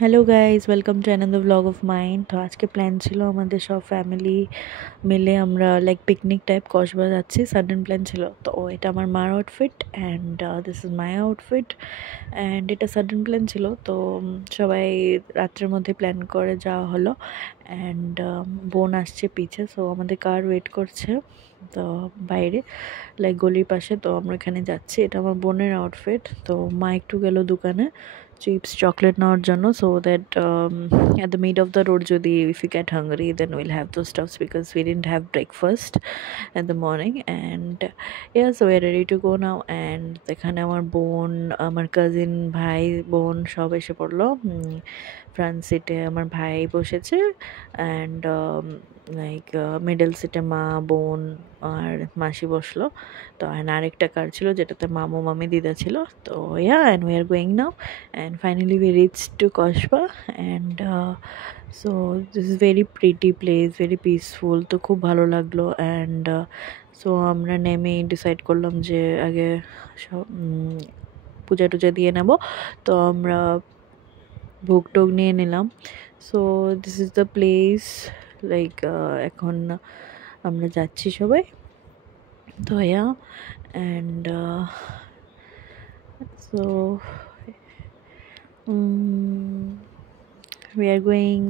Hello guys, welcome to another blog of mind. তো আজকে plan ছিল আমাদের সব ফ্যামিলি মিলে আমরা লাইক পিকনিক টাইপ কক্সবাজার যাচ্ছি। সাডেন প্ল্যান ছিল। তো এটা আমার মার outfit and this is my outfit and এটা সাডেন প্ল্যান ছিল। তো সবাই রাত্রের মধ্যে প্ল্যান করে যাওয়া হলো অ্যান্ড বোন আসছে পিছে, সো আমাদের কার ওয়েট করছে তো বাইরে লাইক গলির পাশে। তো আমরা এখানে যাচ্ছি, এটা আমার বোনের আউটফিট। তো মা একটু গেল দোকানে চিপস চকলেট নেওয়ার জন্য, so that at the mid of the road যদি if we get hungry then we'll have those stuffs because we didn't have breakfast in the morning. And yeah, so we're ready to go now. And এখানে আমার বোন, আমার cousin, ভাই বোন সব এসে পড়লো। ফ্রন্ট সিটে আমার ভাই বসেছে অ্যান্ড লাইক মিডল সিটে মা, বোন আর মাসি বসলো। তো আরেকটা কার ছিল যেটাতে মামু মামি দিদা ছিল। তো yeah, and we are going now and finally we reached to Kashba. And so this is very pretty place, very peaceful, তো খুব ভালো লাগলো। অ্যান্ড সো আমরা নেমে ডিসাইড করলাম যে আগে সব পূজা টুজা দিয়ে নেব। তো আমরা ভোগ টোগ নিয়ে নিলাম। So this is the place, like এখন আমরা যাচ্ছি সবাই। তো yeah, and so we are going.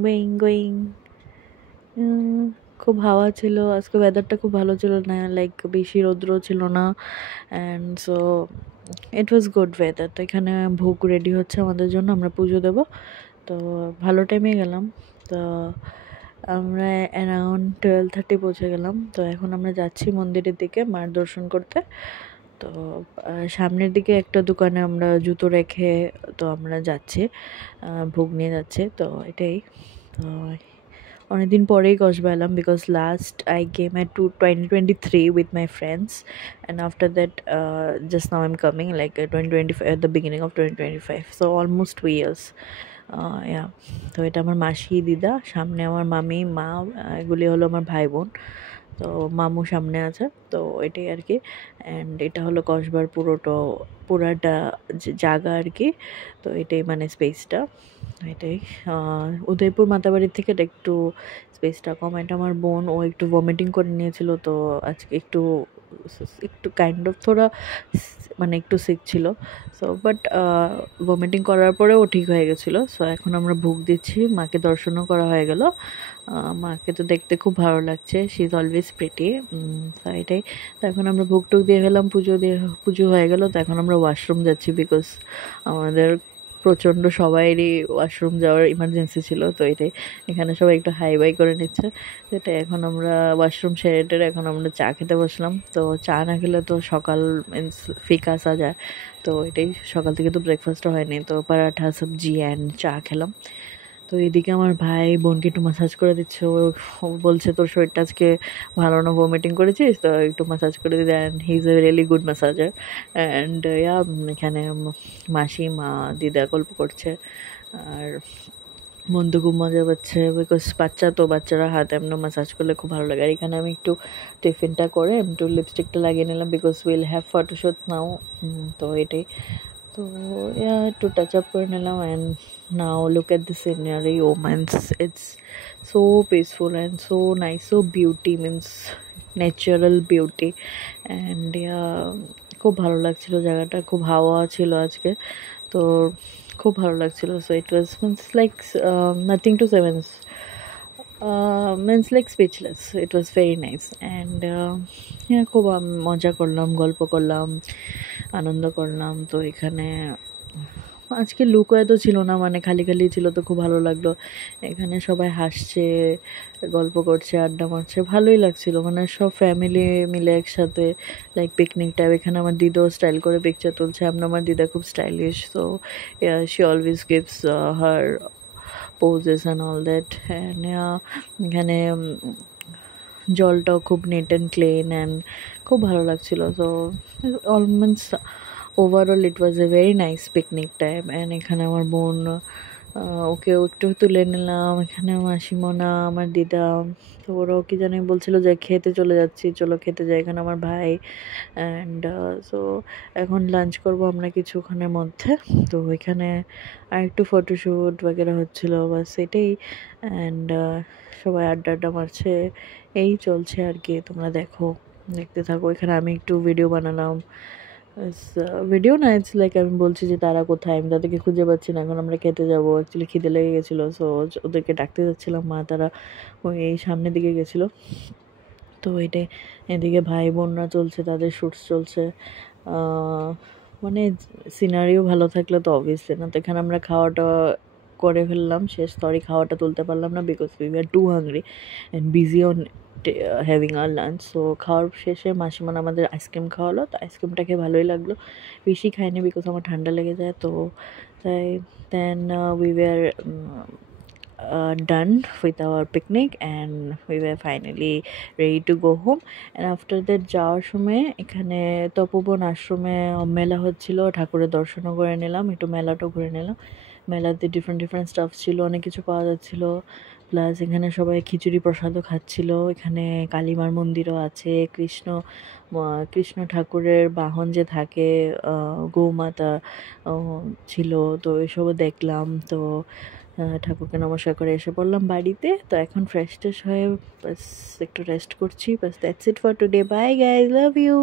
খুব হাওয়া ছিল আজকে, ওয়েদারটা খুব ভালো ছিল না, লাইক বেশি রৌদ্র ছিল না। And so it was good weather. তো এখানে ভোগ রেডি হচ্ছে আমাদের জন্য, আমরা পুজো দেবো। তো ভালো টাইমে গেলাম। তো আমরা অ্যারাউন্ড 12:30 পৌঁছে গেলাম। তো এখন আমরা যাচ্ছি মন্দিরের দিকে মার দর্শন করতে। তো সামনের দিকে একটা দোকানে আমরা জুতো রেখে তো আমরা যাচ্ছি, ভোগ নিয়ে যাচ্ছে। তো এটাই। তো অনেকদিন পরেই কসবা এলাম because last I came at 2023 with my friends and after that just now I'm coming like 2025 at the beginning of 2025, so almost 2 years. Yeah, তো এটা আমার মাসি দিদা, সামনে আমার মামি মা, এগুলি হলো আমার ভাই বোন। তো মামু সামনে আছে। তো এটাই আর কি। অ্যান্ড এটা হলো কসবার পুরাটা জায়গা আর কি। তো এটাই মানে স্পেসটা এটাই। উদয়পুর মাতাবাড়ির থেকে এটা একটু স্পেসটা কম। এটা আমার বোন, ও একটু ভমিটিং করে নিয়েছিল। তো আজকে একটু একটু কাইন্ড অফ থোড়া মানে একটু সিক ছিল। সো বাট ভমিটিং করার পরে ও ঠিক হয়ে গেছিলো। সো এখন আমরা ভোগ দিচ্ছি, মাকে দর্শনও করা হয়ে গেল। মাকে তো দেখতে খুব ভালো লাগছে, শি ইজ অলওয়েজ প্রিটি। তো এটাই। তো এখন আমরা ভোগ টোগ দিয়ে গেলাম, পুজো হয়ে গেল। তো এখন আমরা ওয়াশরুম যাচ্ছি বিকজ আমাদের প্রচণ্ড সবাইরই ওয়াশরুম যাওয়ার ইমার্জেন্সি ছিল। তো এটাই, এখানে সবাই একটু হাই বাই করে নিচ্ছে। সেটাই, এখন আমরা ওয়াশরুম সেরে টেরে এখন আমরা চা খেতে বসলাম। তো চা না খেলে তো সকাল মিন্স ফিকা আসা যায়। তো এটাই, সকাল থেকে তো ব্রেকফাস্টও হয়নি, তো পরাঠা সবজি অ্যান্ড চা খেলাম। তো এদিকে আমার ভাই বোনকে একটু ম্যাসাজ করে দিচ্ছে। ও বলছে তোর শরীরটা আজকে ভালো না, ভমিটিং করেছিস, তো একটু ম্যাসাজ করে দিতে। And he is a really good massager. And yeah, এখানে মাসি মা দিদা গল্প করছে আর বন্ধু খুব মজা পাচ্ছে বিকজ বাচ্চারা হাত এমন ম্যাসাজ করলে খুব ভালো লাগে। আর এখানে আমি একটু টিফিনটা করে একটু লিপস্টিকটা লাগিয়ে নিলাম because will have photoshoot now. তো এটাই। তো একটু টাচ আপ করে নিলাম। And now look at the scenery, ও means it's so peaceful and so nice, so beauty means natural beauty. And খুব ভালো লাগছিলো জায়গাটা, খুব হাওয়া ছিল আজকে। তো খুব ভালো লাগছিলো। So it was means like nothing to say means like speechless, it was very nice. And খুব মজা করলাম, গল্প করলাম, আনন্দ করলাম। তো এখানে আজকে লুকোয় তো ছিল না, মানে খালি খালি ছিল, তো খুব ভালো লাগলো। এখানে সবাই হাসছে, গল্প করছে, আড্ডা মারছে, ভালোই লাগছিল। মানে সব ফ্যামিলি মিলে একসাথে লাইক পিকনিক টাইপ। এখানে আমার দিদাও স্টাইল করে পিকচার তুলছে। আমার দিদা খুব স্টাইলিশ, তো she always gives her poses and all that. And এখানে জলটাও খুব নিট অ্যান্ড ক্লিন অ্যান্ড খুব ভালো লাগছিলো। তো almost overall it was a very nice picnic time. And এখানে আমার বোন ওকেও একটু তুলে নিলাম। এখানে মাসিমণা, আমার দিদা, তো ওরাও কি জানি বলছিল যে খেতে চলে যাচ্ছি, চলো খেতে যাই। এখানে আমার ভাই অ্যান্ড সো এখন লাঞ্চ করব আমরা কিছুক্ষণের মধ্যে। তো এখানে আর একটু ফটোশ্যুট বাগেরা হচ্ছিল, বাস এটাই। অ্যান্ড সবাই আড্ডা আড্ডা মারছে, এই চলছে আর কি। তোমরা দেখতে থাকো। এখানে আমি একটু ভিডিও বানালাম, ভিডিও না, ইটস লাইক আমি বলছি যে তারা কোথায়, আমি তাদেরকে খুঁজে পাচ্ছি না। এখন আমরা খেতে যাবো, অ্যাকচুয়ালি খিদে লেগে গেছিলো, সো ওদেরকে ডাকতে যাচ্ছিলাম। মা তারা ওই এই সামনের দিকে গেছিলো। তো এটাই, এদিকে ভাই বোনরা চলছে, তাদের শ্যুটস চলছে। মানে সিনারিও ভালো থাকলে তো অবভিয়াসলি না। তো এখানে আমরা খাওয়াটা করে ফেললাম শেষ, সরি খাওয়াটা তুলতে পারলাম না because we are too hungry and busy on having our lunch. So খাওয়ার শেষে মাসিমান আমাদের আইসক্রিম খাওয়ালো, তো আইসক্রিমটা খেয়ে ভালোই লাগলো। বেশি খাইনি বিকজ আমার ঠান্ডা লেগে যায়। তো তাই then we were done with our picnic and we were finally ready to go home. And after that যাওয়ার সময় এখানে তপোবন আশ্রমে মেলা হচ্ছিল, ঠাকুরের দর্শনও করে নিলাম, একটু মেলাটাও ঘুরে নিলাম। মেলাতে ডিফারেন্ট স্টাফ ছিল, অনেক কিছু পাওয়া যাচ্ছিল। প্লাস এখানে সবাই খিচুড়ি প্রসাদও খাচ্ছিল। এখানে কালীমার মন্দিরও আছে, কৃষ্ণ ঠাকুরের বাহন যে থাকে গৌমাতা ছিল, তো এসবও দেখলাম। তো ঠাকুরকে নমস্কার করে এসে পড়লাম বাড়িতে। তো এখন ফ্রেশ ট্রেশ হয়ে বাস একটু রেস্ট করছি। বাস that's it for today, bye guys, love you.